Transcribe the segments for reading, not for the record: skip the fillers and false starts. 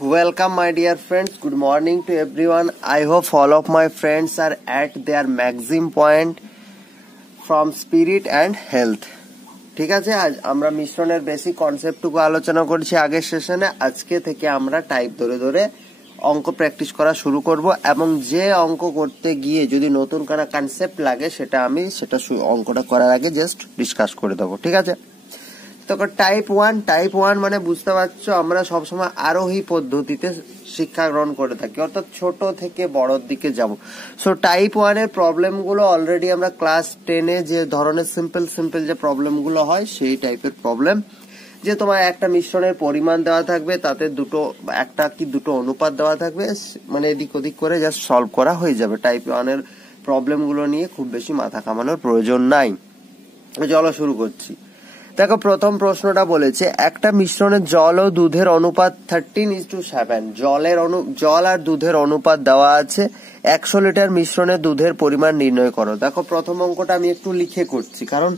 Welcome, my dear friends. Good morning to everyone. I hope all of my friends are at their maximum point from spirit and health. ঠিক আছে, আজ আমরা মিশ্রণের basic কনসেপ্টটুকু আলোচনা করছি আগের সেশনে। আজকে থেকে আমরা টাইপ ধরে ধরে অঙ্ক প্র্যাকটিস করা শুরু করব এবং যে অঙ্ক করতে গিয়ে যদি নতুন কোনো কনসেপ্ট লাগে সেটা অঙ্কটা করার আগে জাস্ট ডিসকাস করে দেবো। ঠিক আছে, তো টাইপ ওয়ান মানে বুঝতে পারছো, আমরা সবসময় আরোহী পদ্ধতিতে শিক্ষা গ্রহণ করে থাকি, অর্থাৎ ছোট থেকে বড়র দিকে যাব। সো টাইপ ওয়ানের প্রবলেম গুলো অলরেডি আমরা ক্লাস 10-এ যে ধরনের সিম্পল যে প্রবলেম গুলো হয় সেই টাইপের প্রবলেম, যে তোমার একটা মিশ্রণের পরিমাণ দেওয়া থাকবে, তাতে একটা কি দুটো অনুপাত দেওয়া থাকবে, মানে এদিক ওদিক করে জাস্ট সলভ করা হয়ে যাবে। টাইপ ওয়ানের প্রবলেম গুলো নিয়ে খুব বেশি মাথা কামানোর প্রয়োজন নাই। চলো শুরু করছি। দেখো, প্রথম প্রশ্নটা বলেছে একটা মিশ্রণে জল ও দুধের অনুপাত 13:7। জল আর দুধের অনুপাত দেওয়া আছে। 100 লিটার মিশ্রণে দুধের পরিমাণ নির্ণয় করো। দেখো, প্রথম অঙ্কটা আমি একটু লিখে করছি, কারণ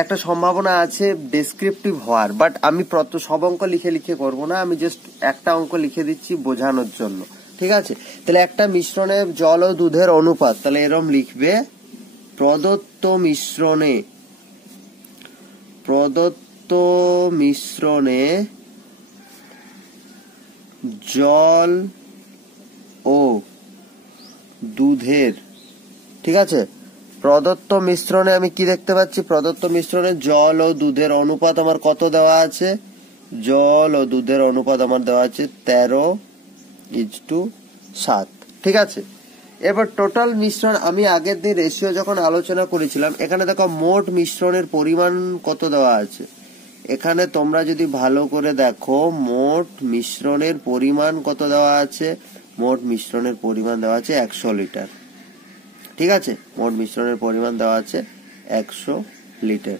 একটা সম্ভাবনা আছে ডেসক্রিপটিভ হওয়ার, বাট আমি সব অঙ্ক লিখে করবো না, আমি জাস্ট একটা অঙ্ক লিখে দিচ্ছি বোঝানোর জন্য। ঠিক আছে, তাহলে একটা মিশ্রণে জল ও দুধের অনুপাত, তাহলে এরকম লিখবে, প্রদত্ত মিশ্রণে জল ও দুধের, ঠিক আছে, প্রদত্ত মিশ্রণে আমি কি দেখতে পাচ্ছি, প্রদত্ত মিশ্রণে জল ও দুধের অনুপাত আমার কত দেওয়া আছে, জল ও দুধের অনুপাত আমার দেওয়া আছে 13:7। ঠিক আছে, এবার টোটাল মিশ্রণ, আমি আগের দিন রেশিও যখন আলোচনা করেছিলাম, এখানে দেখো মোট মিশ্রণের পরিমাণ কত দেওয়া আছে। এখানে তোমরা যদি ভালো করে দেখো, মোট মিশ্রণের পরিমাণ কত দেওয়া আছে, মোট মিশ্রণের পরিমাণ দেওয়া আছে 100 লিটার। ঠিক আছে, মোট মিশ্রণের পরিমাণ দেওয়া আছে 100 লিটার।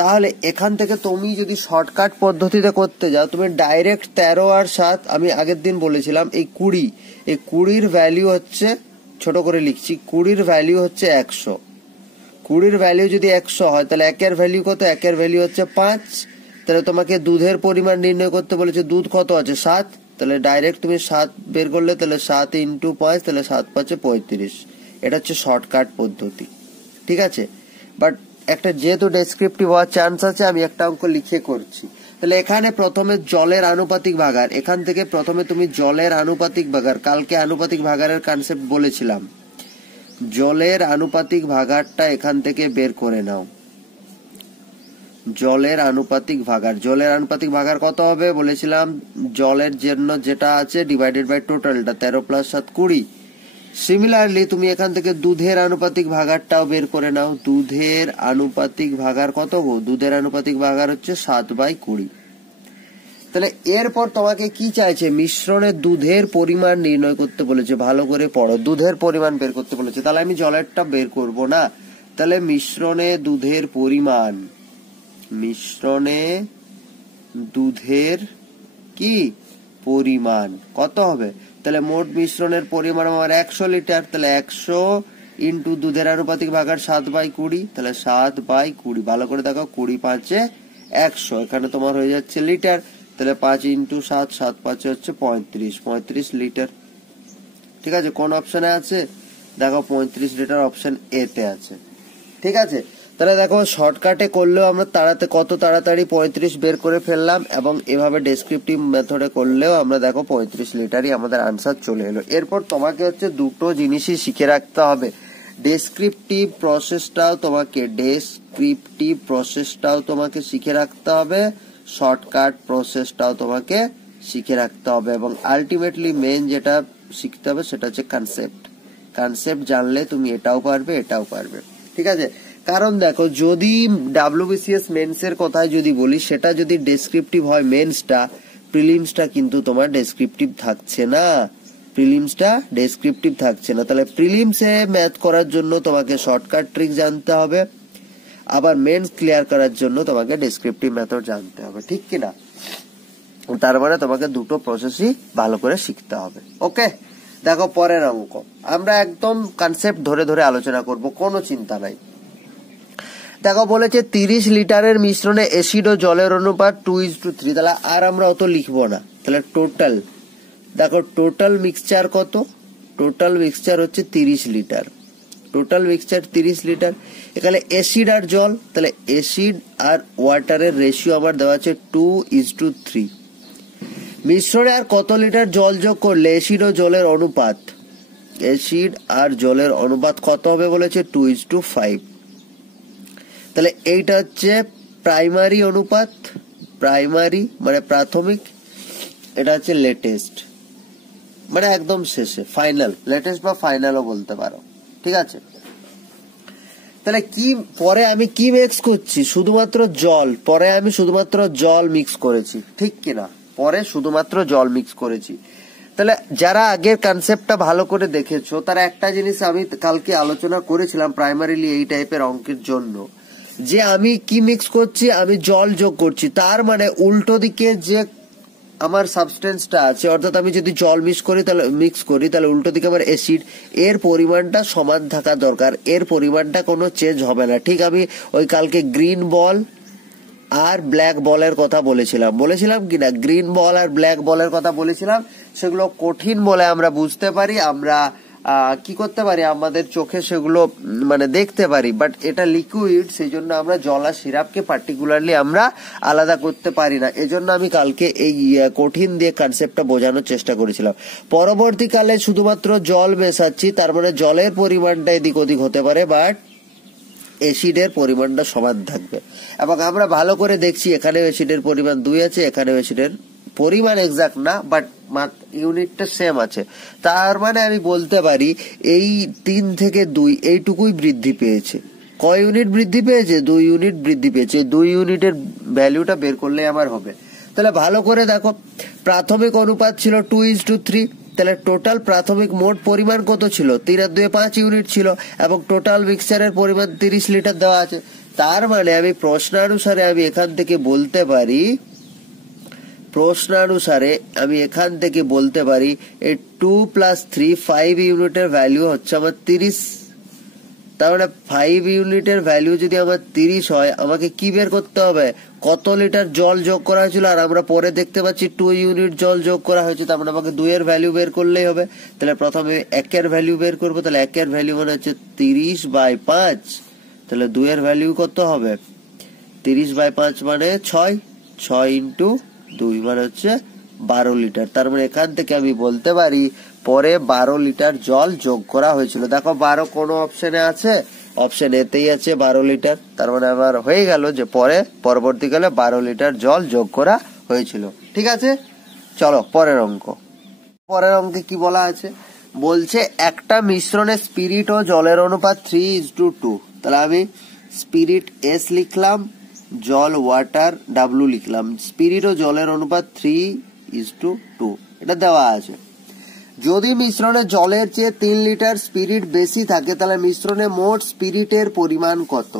তাহলে এখান থেকে তুমি যদি শর্টকাট পদ্ধতিতে করতে যাও, তুমি ডাইরেক্ট 13 আর 7, আমি আগের দিন বলেছিলাম এই 20-র ভ্যালু হচ্ছে, ছোট করে লিখছি, 20-র ভ্যালু হচ্ছে 100। 20-র ভ্যালু যদি 100 হয়, তাহলে একের ভ্যালু কত, একের ভ্যালু হচ্ছে 5। তাহলে তোমাকে দুধের পরিমাণ নির্ণয় করতে বলেছে, দুধ কত আছে 7, তাহলে ডাইরেক্ট তুমি 7 বের করলে, তাহলে 7 × 5, তাহলে 7×5 = 35। এটা হচ্ছে শর্টকাট পদ্ধতি। ঠিক আছে, বাট একটা যেহেতু ডেসক্রিপটিভ হওয়ার চান্স আছে, আমি একটা অঙ্ক লিখে করছি। তাহলে এখানে প্রথমে জলের আনুপাতিক ভাগার, এখান থেকে প্রথমে তুমি জলের আনুপাতিক ভাগার, কালকে আনুপাতিক ভাগারের কনসেপ্ট বলেছিলাম, জলের আনুপাতিক ভাগারটা এখান থেকে বের করে নাও। জলের আনুপাতিক ভাগার কত হবে বলেছিলাম, জলের জন্য যেটা আছে ডিভাইডেড বাই টোটালটা, 13 + 7 20। সিমিলারলি তুমি এখান থেকে দুধের আনুপাতিক ভাগারটাও বের করে নাও। দুধের আনুপাতিক ভাগার কত গো, দুধের আনুপাতিক ভাগার হচ্ছে 7/20। তাহলে এরপর তোমাকে কি চাইছে, মিশ্রণে দুধের পরিমাণ নির্ণয় করতে বলেছে। ভালো করে পড়ো, দুধের পরিমাণ বের করতে বলেছে। তাহলে আমি জলেরটা বের করব না, তাহলে মিশ্রণে দুধের কি পরিমাণ কত হবে, তাহলে মোট মিশ্রণের পরিমাণ আমার 100 লিটার। তাহলে 100 × দুধের আনুপাতিক ভাগার 7/20, তাহলে 7/20। ভালো করে দেখো, 20×5 = 100, এখানে তোমার হয়ে যাচ্ছে লিটার। তাহলে 5 × 7, 7×5 হচ্ছে 35 লিটার। ঠিক আছে, কোন অপশনে আছে, দেখো 35 লিটার অপশন এ তে আছে। ঠিক আছে, তাহলে দেখো শর্টকাটে করলেও আমরা কত তাড়াতাড়ি 35 বের করে ফেললাম, এবং এভাবে ডেসক্রিপটিভ মেথডে করলেও আমরা দেখো 35 লিটারই আমাদের আনসার চলে এলো। এরপর তোমাকে হচ্ছে দুটো জিনিসই শিখে রাখতে হবে, ডেসক্রিপটিভ প্রসেসটাও তোমাকে শিখে রাখতে হবে, শর্টকাট প্রসেসটাও তোমাকে শিখে রাখতে হবে, এবং আলটিমেটলি মেন যেটা শিখতে হবে সেটা হচ্ছে কনসেপ্ট জানলে তুমি এটাও পারবে। ঠিক আছে, কারণ দেখো, যদি WBCS মেন্সের কথায় যদি বলি, সেটা যদি ডেসক্রিপটিভ হয় মেন্সটা, প্রিলিমসটা কিন্তু তোমার ডেসক্রিপটিভ থাকছে না। তাহলে প্রিলিমসে ম্যাথ করার জন্য তোমাকে শর্টকাট ট্রিক জানতে হবে, আবার মেন্স ক্লিয়ার করার জন্য তোমাকে ডেসক্রিপটিভ মেথড জানতে হবে। ঠিক কিনা? তার মানে তোমাকে দুটো প্রসেসই ভালো করে শিখতে হবে। ওকে, দেখো পরের অঙ্ক, আমরা একদম কনসেপ্ট ধরে ধরে আলোচনা করব, কোনো চিন্তা নাই। দেখো বলেছে 30 লিটারের মিশ্রণে অ্যাসিড ও জলের অনুপাত 2:3। তাহলে আর আমরা অত লিখবো না, তাহলে টোটাল দেখো, টোটাল মিক্সচার কত? টোটাল মিক্সচার হচ্ছে 30 লিটার। Total mixture 30 litre. এখানে অ্যাসিড আর জল, তাহলে অ্যাসিড আর ওয়াটারের রেশিও আমার দেওয়া আছে 2:3। মিশ্রণে আর কত লিটার জল যোগ করলে অ্যাসিড ও জলের অনুপাত, অ্যাসিড আর জলের অনুপাত কত হবে বলেছে? 2:5। তাহলে এইটা হচ্ছে প্রাইমারি অনুপাত, প্রাইমারি মানে প্রাথমিক, এটা হচ্ছে লেটেস্ট মানে একদম শেষে, ফাইনাল। লেটেস্ট বা ফাইনালও বলতে পারো, ঠিক আছে। তাহলে কি পরে আমি কি মিক্স করছি? শুধুমাত্র জল। পরে আমি শুধুমাত্র জল মিক্স করেছি, ঠিক কিনা? পরে শুধুমাত্র জল মিক্স করেছি। তাহলে যারা আগের কনসেপ্টটা ভালো করে দেখেছো তারা একটা জিনিস আমি কালকে আলোচনা করেছিলাম প্রাইমারিলি এই টাইপের অঙ্কের জন্য, যে আমি কি মিক্স করছি? আমি জল যোগ করছি। তার মানে উল্টো দিকে যে আমার সাবস্টেন্সটা আছে, অর্থাৎ আমি যদি জল মিক্স করি তাহলে উল্টো দিকে আমার অ্যাসিড, এর পরিমাণটা সমান থাকা দরকার, এর পরিমাণটা কোনো চেঞ্জ হবে না। ঠিক আমি ওই কালকে গ্রিন বল আর ব্ল্যাক বলের কথা বলেছিলাম কিনা? গ্রিন বল আর ব্ল্যাক বলের কথা বলেছিলাম। সেগুলো কঠিন বলে আমরা বুঝতে পারি, আমরা কি করতে পারি, আমাদের চোখে সেগুলো মানে দেখতে পারি, বাট এটা লিকুইড, সেই জন্য আমরা জল আর সিরাপকে পার্টিকুলারলি আমরা আলাদা করতে পারি না। এজন্য আমি কালকে এই কঠিন দিয়ে কনসেপ্টটা বোঝানোর চেষ্টা করেছিলাম। পরবর্তীকালে শুধুমাত্র জল মেশাচ্ছি, তার মানে জলের পরিমাণটা এদিক ওদিক হতে পারে, বাট অ্যাসিডের পরিমাণটা সমান থাকবে। এবং আমরা ভালো করে দেখছি এখানে অ্যাসিডের পরিমাণ 2 আছে, এখানে অ্যাসিডের পরিমাণ এক্সাক্ট না, বাট ইউনিটটা সেম আছে। তার মানে আমি বলতে পারি এই 3 থেকে 2 এইটুকুই বৃদ্ধি পেয়েছে। কয় ইউনিট বৃদ্ধি পেয়েছে? 2 ইউনিট বৃদ্ধি পেয়েছে। 2 ইউনিটের ভ্যালুটা বের করলে আমার হবে। তাহলে ভালো করে দেখো, প্রাথমিক অনুপাত ছিল 2:3। তাহলে টোটাল প্রাথমিক মোট পরিমাণ কত ছিল? 3 আর 2 5 ইউনিট ছিল, এবং টোটাল মিক্সচারের পরিমাণ 30 লিটার দেওয়া আছে। তার মানে আমি প্রশ্নানুসারে আমি এখান থেকে বলতে পারি, এই 2 + 3 5 ইউনিটের ভ্যালু হচ্ছে আমার 30। তার মানে 5 ইউনিটের ভ্যালু যদি আমার 30 হয়, আমাকে কি বের করতে হবে? কত লিটার জল যোগ করা হয়েছিল। আর আমরা পরে দেখতে পাচ্ছি 2 ইউনিট জল যোগ করা হয়েছে, তার মানে আমাকে 2 এর ভ্যালু বের করলেই হবে। তাহলে প্রথমে 1 এর ভ্যালু বের করবো। তাহলে 1 এর ভ্যালু মানে হচ্ছে 30/5। তাহলে 2 এর ভ্যালু কত হবে? 30/5 মানে 6 × 2 মানে হচ্ছে 12 লিটার। তার মানে এখান থেকে আমি বলতে পারি পরে 12 লিটার জল যোগ করা হয়েছিল। দেখো 12 কোন অপশনে আছে? অপশন এতেই আছে 12 লিটার। তার মানে আমার হয়ে গেল যে পরবর্তীকালে 12 লিটার জল যোগ করা হয়েছিল। ঠিক আছে, চলো পরের অঙ্ক। পরের অঙ্কে কি বলা আছে? বলছে একটা মিশ্রণে স্পিরিট ও জলের অনুপাত 3:2। তাহলে আমি স্পিরিট S লিখলাম, জল ওয়াটার W লিখলাম। স্পিরিট ও জলের অনুপাত 3:2 এটা দেওয়া আছে। যদি মিশ্রণে জলের চেয়ে 3 লিটার স্পিরিট বেশি থাকে তাহলে মিশ্রণে মোট স্পিরিটের পরিমাণ কত?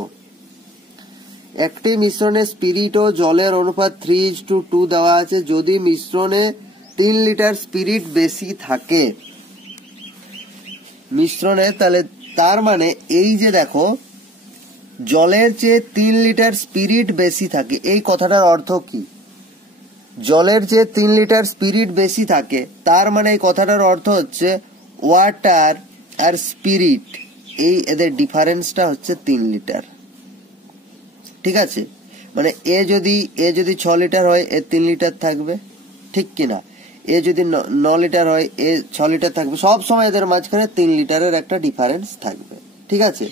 একটি মিশ্রণে স্পিরিট ও জলের অনুপাত 3:2 দেওয়া আছে। যদি মিশ্রণে 3 লিটার স্পিরিট বেশি থাকে মিশ্রণে, তাহলে তার মানে এই যে দেখো, জলের চেয়ে 3 লিটার স্পিরিট বেশি থাকে, এই কথাটার অর্থ কি? জলের চেয়ে 3 লিটার স্পিরিট বেশি থাকে, তার মানে এই কথাটার অর্থ হচ্ছে ওয়াটার আর স্পিরিট এদের ডিফারেন্সটা হচ্ছে 3 লিটার। ঠিক আছে, মানে এ যদি 6 লিটার হয়, এ 3 লিটার থাকবে, ঠিক কিনা? এ যদি 9 লিটার হয়, এ 6 লিটার থাকবে। সব সময় এদের মাঝখানে 3 লিটারের একটা ডিফারেন্স থাকবে। ঠিক আছে,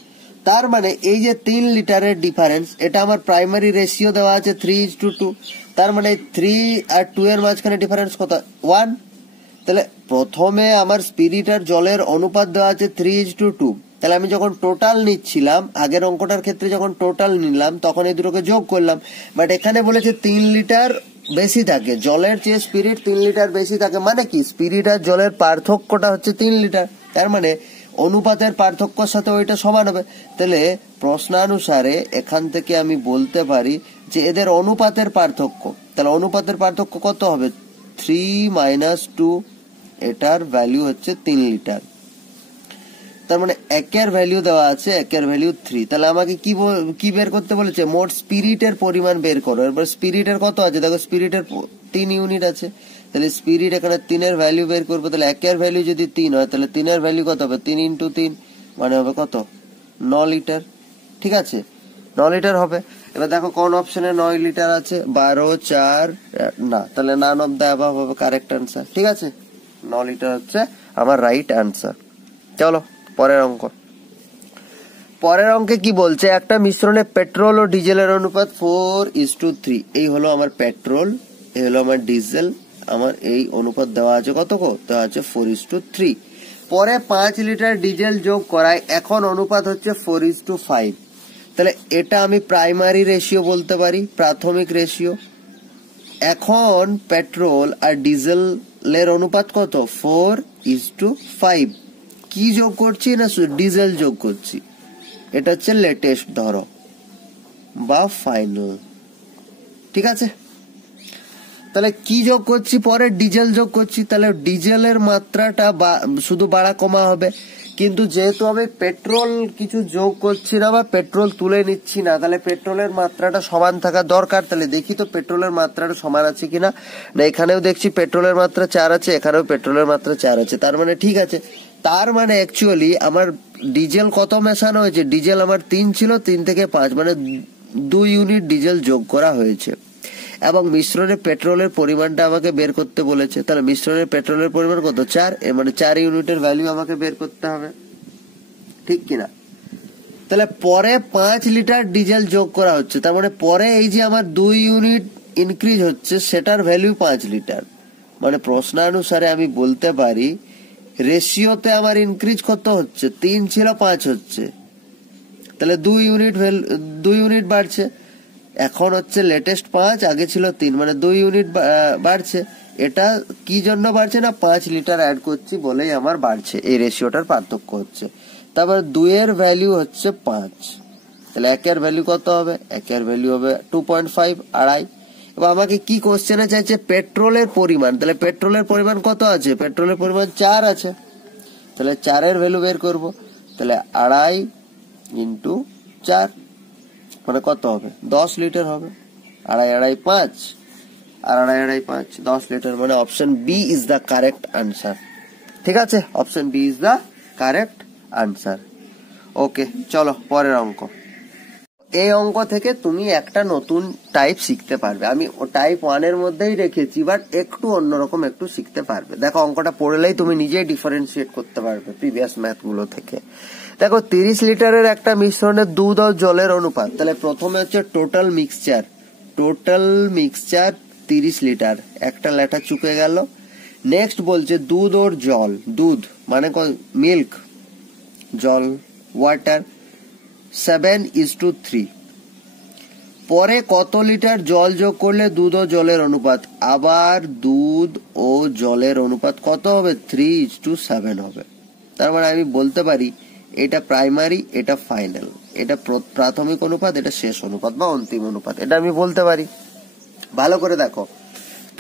তার মানে এই যে 3 লিটারের ডিফারেন্স, এটা আমার প্রাইমারি রেশিও দেওয়া আছে 3:2। তার মানে 3 আর 2 এর মাঝখানে ডিফারেন্স কত? 1। তাহলে প্রথমে আমার স্পিরিট আর জলের অনুপাত দেওয়া আছে 3:2। তাহলে আমি যখন টোটাল নিচ্ছিলাম, আগের অঙ্কটার ক্ষেত্রে যখন টোটাল নিলাম তখন এই দুটোকে যোগ করলাম, বাট এখানে বলেছে 3 লিটার বেশি থাকে, জলের চেয়ে স্পিরিট 3 লিটার বেশি থাকে। মানে কি? স্পিরিট আর জলের পার্থক্যটা হচ্ছে 3 লিটার। তার মানে অনুপাতের পার্থক্যের সাথে ওইটা সমান হবে। তাহলে প্রশ্নানুসারে এখান থেকে আমি বলতে পারি যে এদের অনুপাতের পার্থক্য, তাহলে অনুপাতের পার্থক্য কত হবে? 3 - 2, এটার ভ্যালু হচ্ছে 3 লিটার। তার মানে 1 এর ভ্যালু দেওয়া আছে, 1 এর ভ্যালু 3। তাহলে আমাকে কি বের করতে বলেছে? মোট স্পিরিটের পরিমাণ বের করো। এবার স্পিরিটের কত আছে? দেখো স্পিরিটের 3 ইউনিট আছে, তাহলে স্পিরিট এখানে 3 এর ভ্যালু বের করবো, তাহলে 1 এর ভ্যালু যদি 3 হয় তাহলে 3 এর ভ্যালু কত হবে, 3 × 3 মানে হবে কত, 9 লিটার। ঠিক আছে, 9 লিটার হবে। এবার দেখো কোন অপশনে 9 লিটার আছে, 12, 4 না, তাহলে নান অফ দ্য অ্যাবাভ হবে কারেক্ট আনসার। ঠিক আছে, 9 লিটার হচ্ছে আমার রাইট আনসার। চলো পরের অঙ্ক। পরের অঙ্কে কি বলছে, একটা মিশ্রণে পেট্রোল ও ডিজেলের অনুপাত 4:3। এই হলো আমার পেট্রোল, এই হলো আমার ডিজেল, আমার এই অনুপাত দেওয়া আছে কত, দেওয়া আছে 4:3। পরে 5 লিটার ডিজেল যোগ করায় এখন অনুপাত হচ্ছে 4:5। তাহলে এটা আমি প্রাইমারি রেশিও বলতে পারি, প্রাথমিক রেশিও। এখন পেট্রোল আর ডিজেলের অনুপাত কত, 4:5। কি যোগ করছি না, ডিজেল যোগ করছি। এটা হচ্ছে লেটেস্ট ধরো বা ফাইনাল। ঠিক আছে, তাহলে কি যোগ করছি, পরে ডিজেল যোগ করছি, তাহলে ডিজেলের মাত্রাটা শুধু বাড়া কমা হবে। কিন্তু যেহেতু আমি পেট্রোল কিছু যোগ করছি না বা পেট্রোল তুলে নিচ্ছি না, তাহলে পেট্রোলের মাত্রাটা সমান থাকা দরকার। তাহলে দেখি তো পেট্রোলের মাত্রাটা সমান আছে কিনা। না, এখানেও দেখছি পেট্রোলের মাত্রা 4 আছে, এখানেও পেট্রোলের মাত্রা 4 আছে, তার মানে ঠিক আছে। তার মানে অ্যাকচুয়ালি আমার ডিজেল কত মেশানো হয়েছে, ডিজেল আমার 3 ছিল, 3 থেকে 5 মানে 2 ইউনিট ডিজেল যোগ করা হয়েছে। এবং মিশ্রণে পেট্রোলের পরিমাণটা আমাকে বের করতে বলেছে, তাহলে মিশ্রণের পেট্রোলের পরিমাণ কত, 4, মানে 4 ইউনিটের ভ্যালু আমাকে বের করতে হবে। ঠিক কিনা, তাহলে পরে 5 লিটার ডিজেল যোগ করা হচ্ছে, তার মানে পরে এই যে আমার 2 ইউনিট ইনক্রিজ হচ্ছে সেটার ভ্যালু 5 লিটার। মানে প্রশ্নানুসারে আমি বলতে পারি রেশিওতে আমার ইনক্রিজ কত হচ্ছে, 3 ছিল 5 হচ্ছে, তাহলে 2 ইউনিট বাড়ছে। এখন হচ্ছে লেটেস্ট 5, আগে ছিল 3, মানে 2 ইউনিট বাড়ছে। এটা কি জন্য বাড়ছে না, 5 লিটার অ্যাড করছি বলেই আমার বাড়ছে, এই রেশিওটার পার্থক্য হচ্ছে। তারপর 2 এর ভ্যালু হচ্ছে 5, তাহলে 1 এর ভ্যালু কত হবে, 1 এর ভ্যালু হবে 2.5, আড়াই। এবার আমাকে কি কোশ্চেনে চাইছে, পেট্রোলের পরিমাণ, তাহলে পেট্রোলের পরিমাণ কত আছে, পেট্রোলের পরিমাণ 4 আছে, তাহলে 4 এর ভ্যালু বের করব, তাহলে আড়াই × 4 মানে কত হবে, 10 লিটার হবে। আড়াই আড়াই 5 আর আড়াই আড়াই 5, 10 লিটার, মানে option B is the correct answer. ঠিক আছে, option B is the correct answer. Okay, চলো পরের অঙ্ক। এই অঙ্ক থেকে তুমি একটা নতুন টাইপ শিখতে পারবে। আমি টাইপ 1 এর মধ্যেই রেখেছি, বাট একটু অন্যরকম একটু শিখতে পারবে। দেখো অঙ্কটা পড়লেই তুমি নিজেই ডিফারেন্সিয়েট করতে পারবে প্রিভিয়াস ম্যাথ গুলো থেকে। দেখো 30 লিটারের একটা মিশ্রণে দুধ ও জলের অনুপাত, তাহলে প্রথমে হচ্ছে টোটাল মিক্সচার 30 লিটার, একটা লেটার চুকে গেল। নেক্সট বলছে দুধ ওর জল, দুধ মানে মিল্ক, জল ওয়াটার 7:3। পরে কত লিটার জল যোগ করলে দুধ ও জলের অনুপাত, আবার দুধ ও জলের অনুপাত কত হবে, 3:7 হবে। তার মানে আমি বলতে পারি এটা প্রাইমারি, এটা ফাইনাল, এটা প্রাথমিক অনুপাত, এটা শেষ অনুপাত বা অন্তিম অনুপাত, এটা আমি বলতে পারি। ভালো করে দেখো,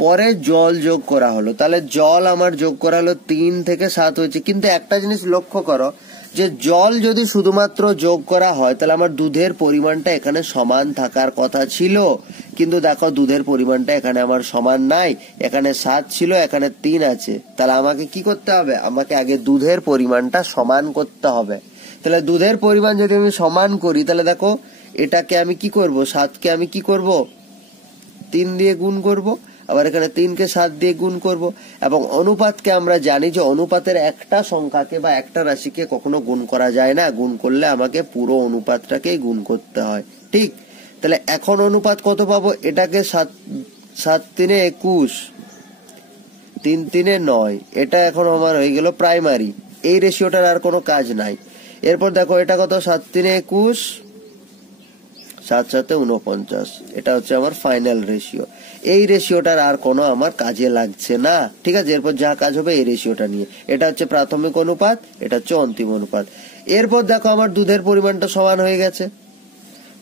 পরে জল যোগ করা হলো, তাহলে জল আমার যোগ করা হলো 3 থেকে 7 হয়েছে। কিন্তু একটা জিনিস লক্ষ্য করো যে জল যদি শুধুমাত্র যোগ করা হয় তাহলে আমার দুধের পরিমাণটা এখানে সমান থাকার কথা ছিল, কিন্তু দেখো দুধের পরিমাণটা এখানে আমার সমান নাই, এখানে 7 ছিল, এখানে 3 আছে। তাহলে আমাকে কি করতে হবে, আমাকে আগে দুধের পরিমাণটা সমান করতে হবে। তাহলে দুধের পরিমাণ যদি আমি সমান করি, তাহলে দেখো এটাকে আমি কি করব, 7কে আমি কি করব, 3 দিয়ে গুণ করব, আবার এখানে 3কে 7 দিয়ে গুণ করব। এবং অনুপাতকে আমরা জানি যে অনুপাতের একটা সংখ্যাকে বা একটা রাশিকে কখনো গুণ করা যায় না, গুণ করলে আমাকে পুরো অনুপাতটাকেই গুণ করতে হয়। ঠিক, তাহলে এখন অনুপাত কত পাবো, এটাকে 7 3 21, 3 3 9, এটা এখন আমার হয়ে গেল প্রাইমারি। এই রেশিওটার আর কোনো কাজ নাই। এরপর দেখো এটা কত, 7 3 21, 7 7 49, এটা হচ্ছে আমার ফাইনাল রেশিও। এই রেশিওটার আর কোনো আমার কাজে লাগছে না। ঠিক আছে, এরপর যা কাজ হবে এই রেশিওটা নিয়ে। এটা হচ্ছে প্রাথমিক অনুপাত, এটা হচ্ছে অন্তিম অনুপাত। এরপর দেখো আমার দুধের পরিমাণটা সমান হয়ে গেছে।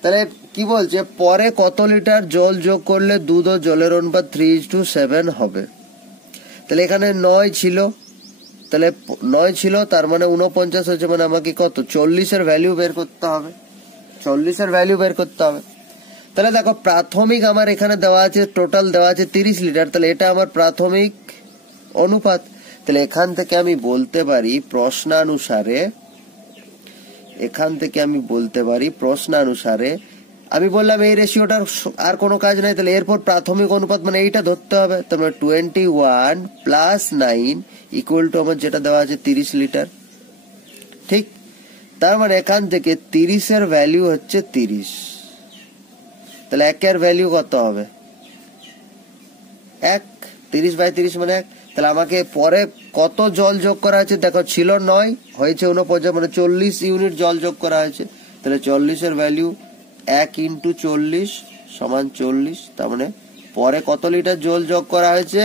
তাহলে কি বলছে, পরে কত লিটার জল যোগ করলে দুধ ও জলের অনুপাত 3:7 হবে। তাহলে এখানে 9 ছিল, তাহলে 9 ছিল, তার মানে 49 হচ্ছে, মানে আমাকে কত 40 এর ভ্যালু বের করতে হবে, 40 এর ভ্যালু বের করতে হবে। তাহলে দেখো প্রাথমিক আমার এখানে দেওয়া আছে, টোটাল দেওয়া আছে 30 লিটার, তাহলে এটা আমার প্রাথমিক অনুপাত। তাহলে এখান থেকে আমি বলতে পারি প্রশ্নানুসারে, আমি বললাম এই রেশিওটার আর কোনো কাজ নাই, তাহলে এরপর প্রাথমিক অনুপাত মানে এইটা ধরতে হবে। তারপরে 21 + 9 = আমার যেটা দেওয়া আছে 30 লিটার, ঠিক। তার মানে এখান থেকে 30 এর ভ্যালু হচ্ছে 30, তাহলে 1 এর ভ্যালু কত হবে? 1, 30/30 মানে 1। তাহলে আমাকে পরে কত জল যোগ করা হয়েছে দেখো, ছিল 9 হয়েছে 49, মানে 40 ইউনিট জল যোগ করা হয়েছে। তাহলে 40 এর ভ্যালু 1 × 40 = 40। তার মানে পরে কত লিটার জল যোগ করা হয়েছে?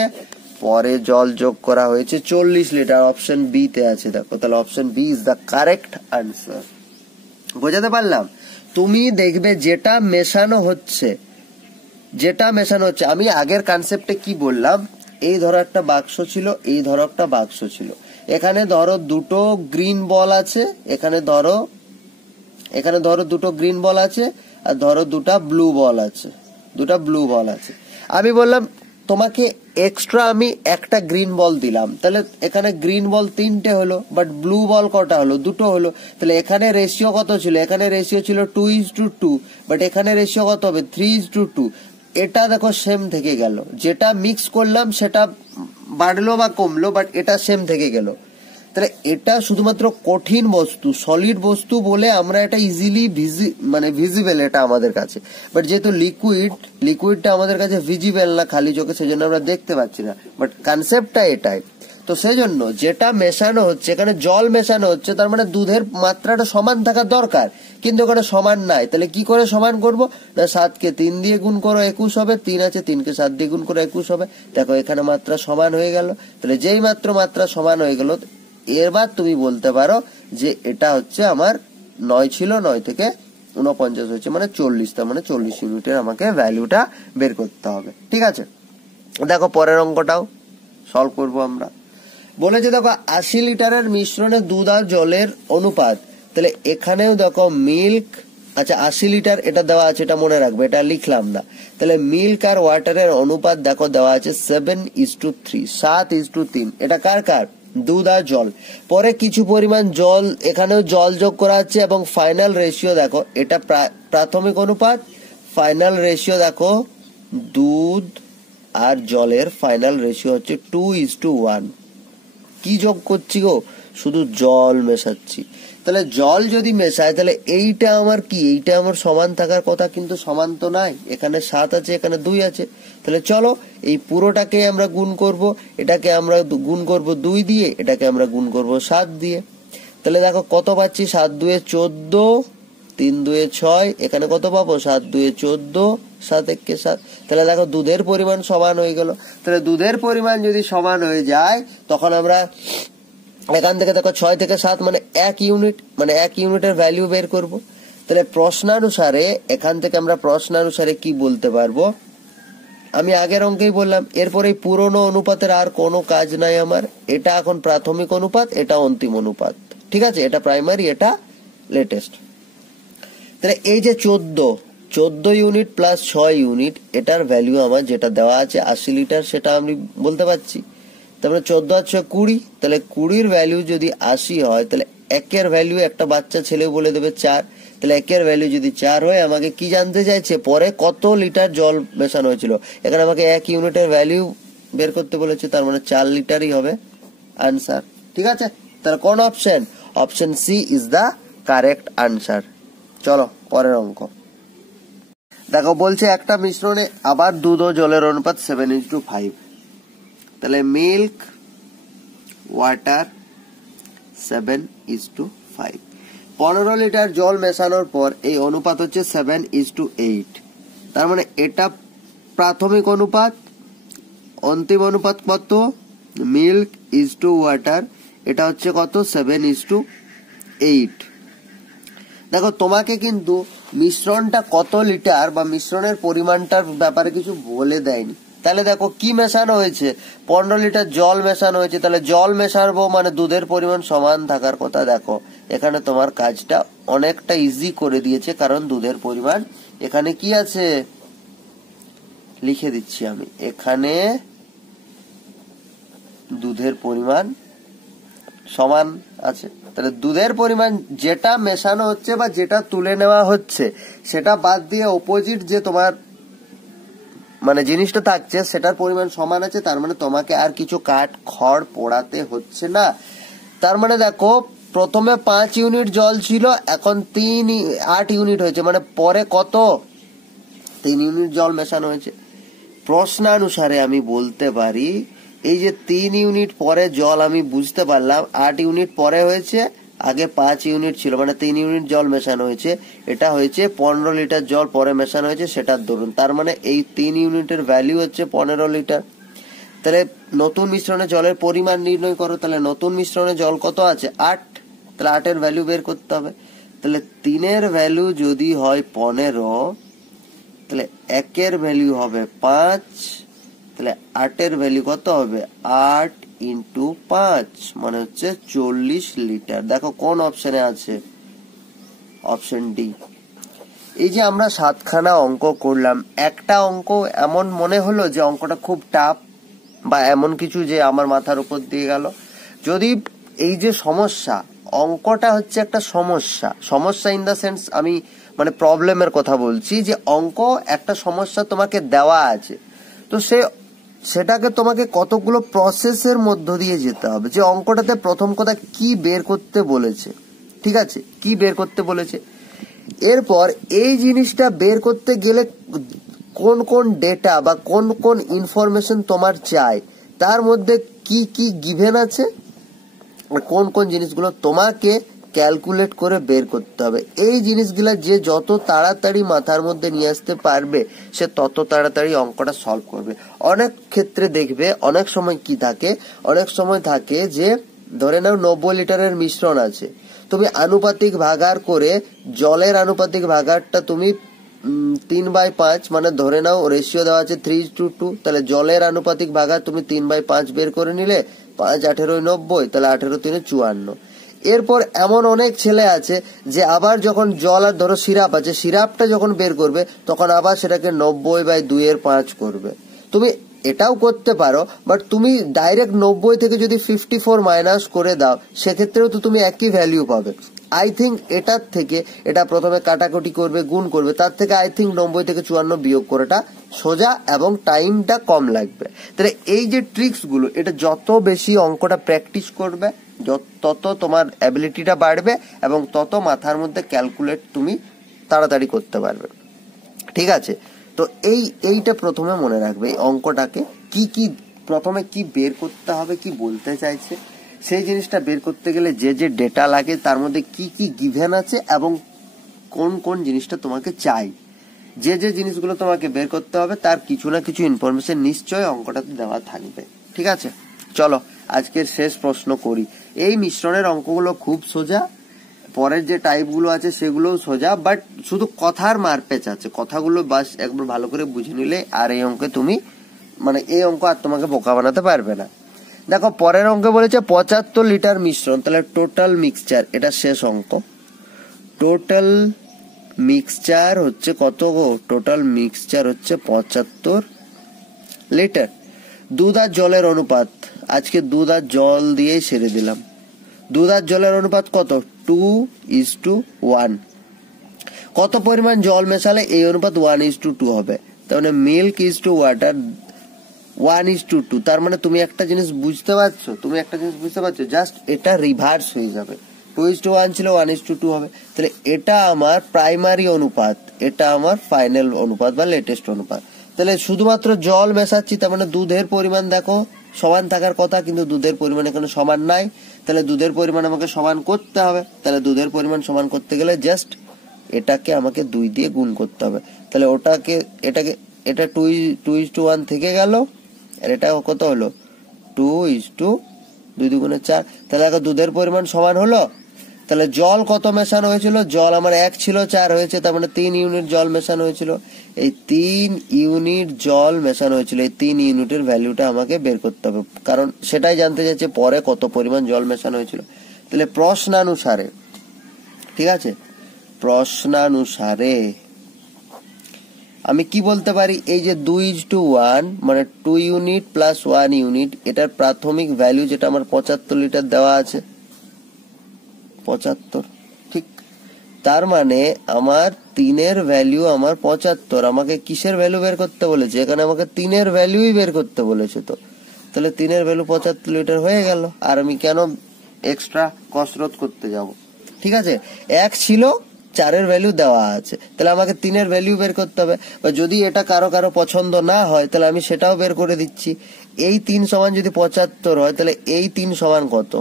পরে জল যোগ করা হয়েছে 40 লিটার। অপশন বি তে আছে দেখো, তাহলে option B is the correct answer. বোঝাতে পারলাম? তুমি দেখবে যেটা মেশানো হচ্ছে, আমি আগের কনসেপ্টে কি বললাম, এই ধরো একটা বাক্স ছিল, এই ধরো একটা বাক্স ছিল, এখানে ধরো দুটো গ্রিন বল আছে, এখানে ধরো দুটো গ্রিন বল আছে, আর ধরো দুটো ব্লু বল আছে। আমি বললাম তোমাকে এক্সট্রা আমি একটা গ্রিন বল দিলাম, তাহলে এখানে গ্রিন বল 3টে হলো, বাট ব্লু বল কটা হলো? 2টো হলো। তাহলে এখানে রেশিও কত ছিল? এখানে রেশিও ছিল 2:2, বাট এখানে রেশিও কত হবে? 3:2। এটা দেখো সেম থেকে গেল, যেটা মিক্স করলাম সেটা বাড়লো বা কমলো, বাট এটা সেম থেকে গেল। তাহলে এটা শুধুমাত্র কঠিন বস্তু, সলিড বস্তু বলে আমরা এটা ইজিলি ভিজিবল এটা আমাদের কাছে, বাট যেহেতু লিকুইডটা আমাদের কাছে ভিজিবল না খালি চোখে, সেজন্য আমরা দেখতে পাচ্ছি না, বাট কনসেপ্টটা এটাই। তো সেজন্য যেটা মেশানো হচ্ছে, এখানে জল মেশানো হচ্ছে, তার মানে দুধের মাত্রাটা সমান থাকা দরকার, কিন্তু এখানে সমান নাই। তাহলে কি করে সমান করব? না 7কে 3 দিয়ে গুণ করো 21 হবে, 3 আছে 3কে 7 দিয়ে গুণ করো 21 হবে। দেখো এখানে মাত্রা সমান হয়ে গেল। তাহলে যেই মাত্রা সমান হয়ে গেল, এবার তুমি বলতে পারো যে এটা হচ্ছে আমার 9 ছিল, 9 থেকে 49 হয়েছে, মানে 40। তার মানে 40 ইউনিটের আমাকে ভ্যালুটা বের করতে হবে। ঠিক আছে, দেখো পরের অঙ্কটাও সলভ করবো আমরা। বলেছে দেখো 80 লিটারের মিশ্রণে দুধ আর জলের অনুপাত। তাহলে এখানেও দেখো মিল্ক, আচ্ছা 80 লিটার এটা দেওয়া আছে, এটা মনে রাখবে, এটা লিখলাম না। তাহলে মিল্ক আর ওয়াটারের অনুপাত দেখো দেওয়া আছে 7:3, 7:3। এটা কার? দুধ আর জল। পরে কিছু পরিমাণ জল, এখানেও জল যোগ করা হচ্ছে, এবং ফাইনাল রেশিও দেখো, এটা প্রাথমিক অনুপাত, ফাইনাল রেশিও দেখো দুধ আর জলের ফাইনাল রেশিও হচ্ছে 2:1। কি যোগ করছি গো? শুধু জল মেশাচ্ছি। তাহলে জল যদি মেশায়, তাহলে এইটা আমার কি? এইটা আমার সমান থাকার কথা, কিন্তু সমান তো নাই। এখানে 7 আছে, এখানে 2 আছে। তাহলে চলো এই পুরোটাকে আমরা গুণ করব, এটাকে আমরা গুণ করব 2 দিয়ে, এটাকে আমরা গুণ করব 7 দিয়ে। তাহলে দেখো কত পাচ্ছি? 7×2 = 14, 3×2 = 6, এখানে কত পাবো? 7×2 = 14, 7×1 = 7। তাহলে দেখো দুধের পরিমাণ সমান হয়ে গেল। তাহলে দুধের পরিমাণ যদি সমান হয়ে যায়, তখন আমরা এখান থেকে দেখো 6 থেকে 7 মানে 1 ইউনিট, মানে 1 ইউনিটের ভ্যালু বের করব। তাহলে প্রশ্নানুসারে এখান থেকে আমরা প্রশ্নানুসারে কি বলতে পারবো? আমি আগের অঙ্কেই বললাম, এরপরে পুরনো অনুপাতের আর কোনো কাজ নাই আমার। এটা এখন প্রাথমিক অনুপাত, এটা অন্তিম অনুপাত। ঠিক আছে, এটা প্রাইমারি, এটা লেটেস্ট। তাহলে এই যে 14 ইউনিট প্লাস 6 ইউনিট, এটার ভ্যালু আমার যেটা দেওয়া আছে 80 লিটার, সেটা আমি বলতে পারছি। তারপরে 14 আর 6 20, তাহলে 20-র ভ্যালু যদি 80 হয়, তাহলে 1 এর ভ্যালু একটা বাচ্চা ছেলে বলে দেবে 4। তাহলে 1 এর ভ্যালু যদি 4 হয়, আমাকে কি জানতে চাইছে? পরে কত লিটার জল মেশানো হয়েছিল। এখানে আমাকে 1 ইউনিটের ভ্যালু বের করতে বলেছে, তার মানে 4 লিটারই হবে আনসার। ঠিক আছে, তাহলে কোন option? Option C is the correct answer. চলো পরের অঙ্ক দেখো। বলছে একটা মিশ্রণে আবার দুধ ও জলের অনুপাত 7:5। তাহলে মিল্ক ওয়াটার 7:5। 15 লিটার জল মেশানোর পর এই অনুপাত হচ্ছে 7:8। তার মানে এটা প্রাথমিক অনুপাত, অন্তিম অনুপাত কত? মিল্ক ওয়াটার, এটা হচ্ছে কত? 7:8। দেখো তোমাকে কিন্তু মিশ্রণটা কত লিটার বা মিশ্রণের পরিমাণটার ব্যাপারে কিছু বলে দেয়নি। তাহলে দেখো কি মেশানো হয়েছে? 15 লিটার জল মেশানো হয়েছে। তাহলে জল মেশাবো মানে দুধের পরিমাণ সমান থাকার কথা। দেখো এখানে তোমার কাজটা অনেকটা ইজি করে দিয়েছে, কারণ দুধের পরিমাণ এখানে কি আছে লিখে দিচ্ছি আমি, এখানে দুধের পরিমাণ সমান আছে। তাহলে দুধের পরিমাণ যেটা মেশানো হচ্ছে বা যেটা তুলে নেওয়া হচ্ছে সেটা বাদ দিয়ে অপোজিট যে তোমার মানে জিনিসটা থাকছে সেটার পরিমাণ সমান আছে, তার মানে তোমাকে আর কিছু কাঠ খড় পোড়াতে হচ্ছে না। তার মানে দেখো প্রথমে 5 ইউনিট জল ছিল, এখন 8 ইউনিট হয়েছে, মানে পরে কত 3 ইউনিট জল মেশানো হয়েছে। প্রশ্নানুসারে আমি বলতে পারি এই যে 3 ইউনিট পরে জল আমি বুঝতে পারলাম 8 ইউনিট পরে হয়েছে, আগে 5 ইউনিট ছিল, মানে 3 ইউনিট জল মেশানো হয়েছে, এটা হয়েছে 15 লিটার জল পরে মেশানো হয়েছে সেটার দরুন। তার মানে এই 3 ইউনিটের ভ্যালু হচ্ছে 15 লিটার। তাহলে নতুন মিশ্রণে জলের পরিমাণ নির্ণয় করো। তাহলে নতুন মিশ্রণে জল কত আছে 8, তাহলে 8 এর ভ্যালু বের করতে হবে। তাহলে 3 এর ভ্যালু যদি হয় 15, তাহলে 1 এর ভ্যালু হবে 5, তাহলে 8 এর ভ্যালু কত হবে 8 ইন্টু 5 মানে হচ্ছে 40 লিটার। দেখো কোন অপশনে আছে, অপশন ডি। এই যে আমরা 7খানা অঙ্ক করলাম, একটা অঙ্ক এমন মনে হলো যে অঙ্কটা খুব টাফ বা এমন কিছু যে আমার মাথার উপর দিয়ে গেল। যদি এই যে সমস্যা, অঙ্কটা হচ্ছে একটা সমস্যা ইন দা সেন্স আমি মানে প্রবলেমের কথা বলছি, যে অঙ্ক একটা সমস্যা তোমাকে দেওয়া আছে, তো সেটাকে তোমাকে কতগুলো প্রসেসের মধ্য দিয়ে যেতে হবে। যে অঙ্কটাতে প্রথম কথা কি বের করতে বলেছে, ঠিক আছে, কি বের করতে বলেছে, এরপর এই জিনিসটা বের করতে গেলে কোন কোন ডেটা বা কোন কোন ইনফরমেশন তোমার চাই, তার মধ্যে কি কি গিভেন আছে, কোন কোন জিনিসগুলো তোমাকে ক্যালকুলেট করে বের করতে হবে। এই জিনিসগুলো যে যত তাড়াতাড়ি মাথার মধ্যে নিয়ে আসতে পারবে সে তত তাড়াতাড়ি অঙ্কটা সলভ করবে। অনেক ক্ষেত্রে দেখবে অনেক সময় কি থাকে, অনেক সময় থাকে যে ধরে নাও 90 লিটারের মিশ্রণ আছে, তুমি আনুপাতিক ভাগার করে জলের আনুপাতিক ভাগারটা তুমি 3/5 মানে ধরে নাও রেশিও দেওয়া আছে 3:2, তাহলে জলের আনুপাতিক ভাগার তুমি 3/5 বের করে নিলে, 5 18 90, তাহলে 18 3 54। এরপর এমন অনেক ছেলে আছে যে আবার যখন জল আর ধরো সিরাপ আছে, সিরাপটা যখন বের করবে তখন আবার সেটাকে 90/2/5 করবে। তুমি এটাও করতে পারো, বাট তুমি ডাইরেক্ট 90 থেকে যদি 54 মাইনাস করে দাও সেক্ষেত্রেও তো তুমি একই ভ্যালু পাবে। আই থিঙ্ক এটার থেকে এটা প্রথমে কাটাকুটি করবে, গুণ করবে, তার থেকে আই থিঙ্ক 90 থেকে 54 বিয়োগ করাটা সোজা এবং টাইমটা কম লাগবে। তাহলে এই যে ট্রিক্স গুলো, এটা যত বেশি অঙ্কটা প্র্যাকটিস করবে তত তোমার অ্যাবিলিটিটা বাড়বে এবং তত মাথার মধ্যে ক্যালকুলেট তুমি তাড়াতাড়ি করতে পারবে, ঠিক আছে। তো এইটা প্রথমে মনে রাখবে, এই অঙ্কটাকে কি প্রথমে কি বের করতে হবে, কি বলতে চাইছে, সেই জিনিসটা বের করতে গেলে যে যে ডেটা লাগে তার মধ্যে কি কি গিভেন আছে এবং কোন কোন জিনিসটা তোমাকে চাই, যে যে জিনিসগুলো তোমাকে বের করতে হবে তার কিছু না কিছু ইনফরমেশন নিশ্চয়ই অঙ্কটাতে দেওয়া থাকবে, ঠিক আছে। চলো আজকের শেষ প্রশ্ন করি। এই মিশ্রণের অঙ্কগুলো খুব সোজা, পরের যে টাইপগুলো আছে সেগুলোও সোজা, বাট শুধু কথার মারপ্যাচ আছে, কথাগুলো বাস একবার ভালো করে বুঝে নিলে আর এই অঙ্কে তুমি মানে এই অঙ্ক আর তোমাকে বোকা বানাতে পারবে না। দেখো পরের অঙ্কে বলেছে 75 লিটার মিশ্রণ, তাহলে টোটাল মিক্সচার, এটা শেষ অঙ্ক। টোটাল মিক্সচার হচ্ছে কত গো, টোটাল মিক্সচার হচ্ছে 75 লিটার। দুধ আর জলের অনুপাত, আজকে দুধ আর জল দিয়ে সেরে দিলাম। দুধ আর জলের অনুপাত কত, 2:1। কত পরিমাণ জল মেশালে এই অনুপাত 1:2 হবে, তার মানে মিল্ক ইজ টু ওয়াটার 1:2। তার মানে তুমি একটা জিনিস বুঝতে পারছো, জাস্ট এটা রিভার্স হয়ে যাবে। 2:1 ছিল 1:2 হবে। তাহলে এটা আমার প্রাইমারি অনুপাত, এটা আমার ফাইনাল অনুপাত বা লেটেস্ট অনুপাত। তাহলে শুধুমাত্র জল মেশাচ্ছি, তার মানে দুধের পরিমাণ দেখো সমান থাকার কথা, কিন্তু দুধের পরিমাণ এখানে সমান নাই। তাহলে দুধের পরিমাণ আমাকে সমান করতে হবে। তাহলে দুধের পরিমাণ সমান করতে গেলে জাস্ট এটাকে আমাকে 2 দিয়ে গুণ করতে হবে। তাহলে এটা 2:1 থেকে গেল, আর এটা কত হলো 2:2, 2 2 4। তাহলে এখন দুধের পরিমাণ সমান হলো। তাহলে জল কত মেশানো হয়েছিল, জল আমার 1 ছিল 4 হয়েছে, তার মানে 3 ইউনিট জল মেশানো হয়েছিল। এই 3 ইউনিট জল মেশানো হয়েছিল, এই 3 ইউনিটের ভ্যালুটা আমাকে বের করতে হবে, কারণ সেটাই জানতে চাইছে পরে কত পরিমাণ জল মেশানো হয়েছিল। তাহলে প্রশ্নানুসারে, ঠিক আছে, প্রশ্নানুসারে আমি কি বলতে পারি, এই যে 2:1 মানে 2 ইউনিট প্লাস 1 ইউনিট, এটার প্রাথমিক ভ্যালু যেটা আমার 75 লিটার দেওয়া আছে, 75, ঠিক। তার মানে আমার 3-এর ভ্যালু আমার 75, আমাকে কিসের ভ্যালু বের করতে বলেছে, এখানে আমাকে 3-এর ভ্যালুই বের করতে বলেছে। তো তাহলে 3-এর ভ্যালু 75 লিটার হয়ে গেল, আর আমি কেন এক্সট্রা কসরত করতে যাব। ঠিক আছে, 1 ছিল, 4-এর ভ্যালু দেওয়া আছে, তাহলে আমাকে 3-এর ভ্যালু বের করতে হবে। বা যদি এটা কারো কারো পছন্দ না হয় তাহলে আমি সেটাও বের করে দিচ্ছি। এই 3 সমান যদি 75 হয় তাহলে এই 3 সমান কত,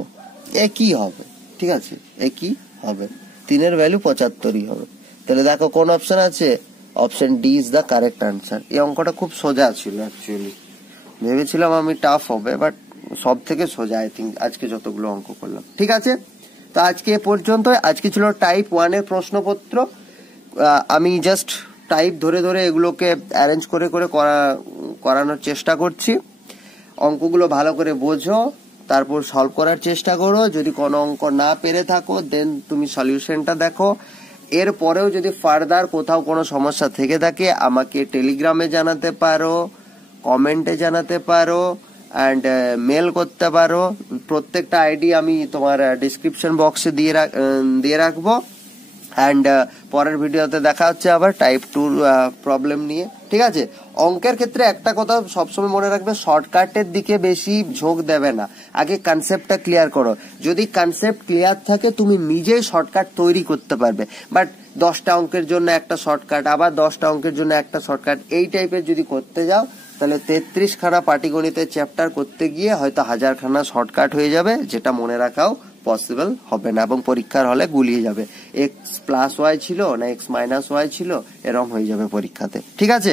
একই হবে। ঠিক আছে, একই হবে, 3-এর ভ্যালু 75ই হবে। তাহলে দেখো কোন অপশন আছে, option D is the correct answer. এই অঙ্কটা খুব সোজা ছিল অ্যাকচুয়ালি, ভেবেছিলাম আমি টাফ হবে, বাট সব থেকে সোজা আই থিঙ্ক আজকে যতগুলো অঙ্ক করলাম। ঠিক আছে, তো আজকে এ পর্যন্ত। আজকে ছিল টাইপ 1-এর প্রশ্নপত্র। আমি জাস্ট টাইপ ধরে ধরে এগুলোকে অ্যারেঞ্জ করে করে করানোর চেষ্টা করছি। অঙ্কগুলো ভালো করে বোঝো, তারপর সলভ করার চেষ্টা করো। যদি কোনো অঙ্ক না পেরে থাকো দেন তুমি সলিউশনটা দেখো। এর পরেও যদি ফার্দার কোথাও কোনো সমস্যা থেকে থাকে আমাকে টেলিগ্রামে জানাতে পারো, কমেন্টে জানাতে পারো, অ্যান্ড মেল করতে পারো। প্রত্যেকটা আইডি আমি তোমার ডিসক্রিপশন বক্সে দিয়ে রাখবো। অ্যান্ড পরের ভিডিওতে দেখা হচ্ছে আবার টাইপ 2 প্রবলেম নিয়ে। ঠিক আছে, অঙ্কের ক্ষেত্রে একটা কথা সবসময় মনে রাখবে, শর্টকাটের দিকে বেশি ঝোঁক দেবে না, আগে কনসেপ্টটা ক্লিয়ার করো। যদি কনসেপ্ট ক্লিয়ার থাকে তুমি নিজেই শর্টকাট তৈরি করতে পারবে। বাট 10টা অঙ্কের জন্য একটা শর্টকাট, আবার 10টা অঙ্কের জন্য একটা শর্টকাট, এই টাইপের যদি করতে যাও তাহলে 33খানা পাটিগণিতের চ্যাপ্টার করতে গিয়ে হয়তো 1000খানা শর্টকাট হয়ে যাবে, যেটা মনে রাখাও পসিবল হবে না, এবং পরীক্ষার হলে গুলিয়ে যাবে। এক্স প্লাস ওয়াই ছিল না এক্স মাইনাস ওয়াই ছিল, এরকম হয়ে যাবে পরীক্ষাতে। ঠিক আছে,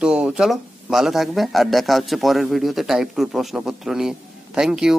তো চলো ভালো থাকবে, আর দেখা হচ্ছে পরের ভিডিওতে টাইপ 2 প্রশ্নপত্র নিয়ে। Thank you.